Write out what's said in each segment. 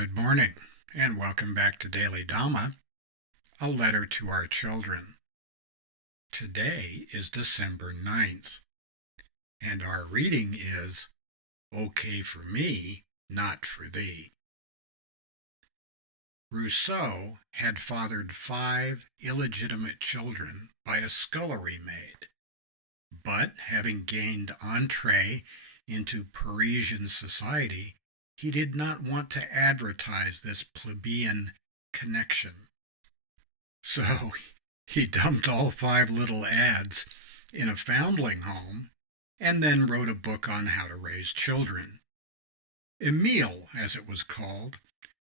Good morning, and welcome back to Daily Dhamma, a letter to our children. Today is December 9th, and our reading is Okay for Me, Not for Thee. Rousseau had fathered 5 illegitimate children by a scullery maid, but having gained entree into Parisian society, he did not want to advertise this plebeian connection. So he dumped all 5 little ads in a foundling home and then wrote a book on how to raise children. Emile, as it was called,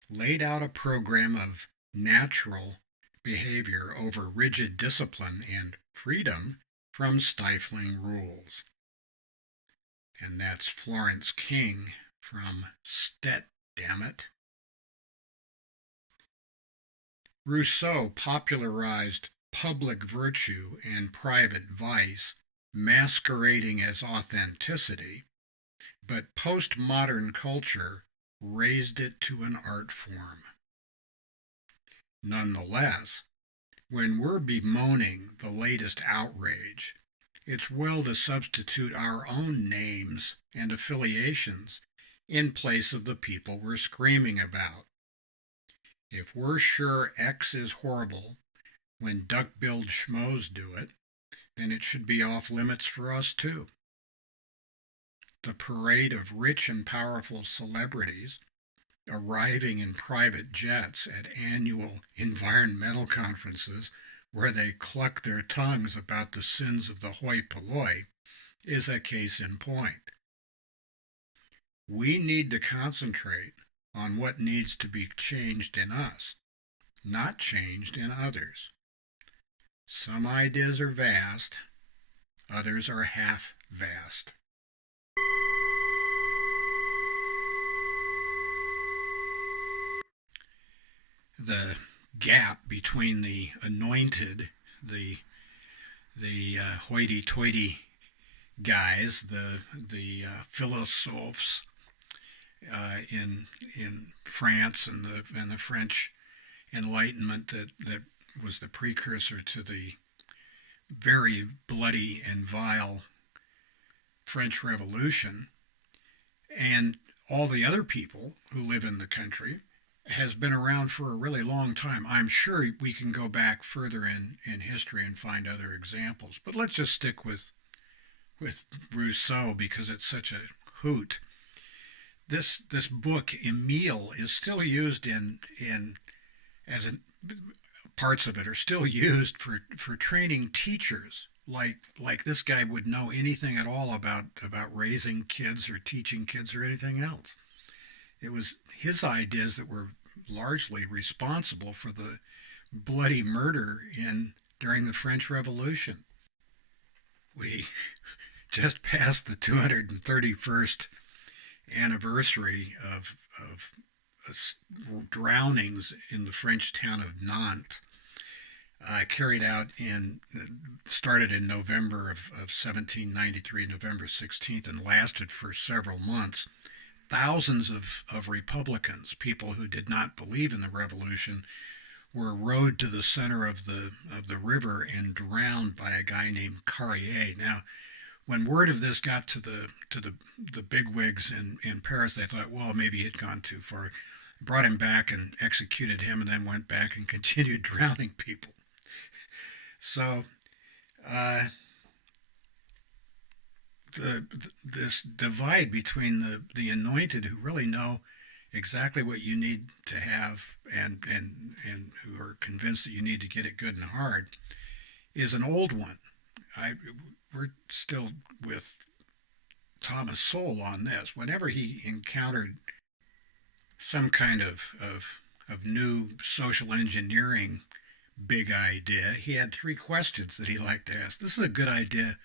laid out a program of natural behavior over rigid discipline and freedom from stifling rules. And that's Florence King from Stet, Damnit. Rousseau popularized public virtue and private vice masquerading as authenticity, but postmodern culture raised it to an art form. Nonetheless, when we're bemoaning the latest outrage, it's well to substitute our own names and affiliations in place of the people we're screaming about. If we're sure X is horrible when duck-billed schmoes do it, then it should be off limits for us too. The parade of rich and powerful celebrities arriving in private jets at annual environmental conferences where they cluck their tongues about the sins of the hoi polloi is a case in point. We need to concentrate on what needs to be changed in us, not changed in others. Some ideas are vast, others are half-vast. The gap between the anointed, the hoity-toity guys, the philosophes in France and the French Enlightenment that was the precursor to the very bloody and vile French Revolution, and all the other people who live in the country, has been around for a really long time. I'm sure we can go back further in history and find other examples, but let's just stick with Rousseau because it's such a hoot. This book, Emile, is still used parts of it are still used for training teachers. Like this guy would know anything at all about raising kids or teaching kids or anything else. It was his ideas that were largely responsible for the bloody murder during the French Revolution. We just passed the 231st anniversary of drownings in the French town of Nantes, started in November of 1793, November 16th, and lasted for several months. Thousands of Republicans, people who did not believe in the revolution, were rowed to the center of the river and drowned by a guy named Carrier. Now, when word of this got to the bigwigs in Paris, they thought, well, maybe he had gone too far. Brought him back and executed him, and then went back and continued drowning people. So this divide between the anointed, who really know exactly what you need to have and who are convinced that you need to get it good and hard, is an old one. We're still with Thomas Sowell on this. Whenever he encountered some kind of new social engineering big idea, he had 3 questions that he liked to ask. This is a good idea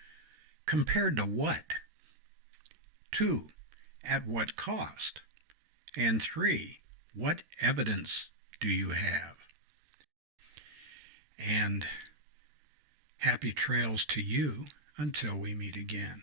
compared to what? 2, at what cost? And 3, what evidence do you have? And happy trails to you until we meet again.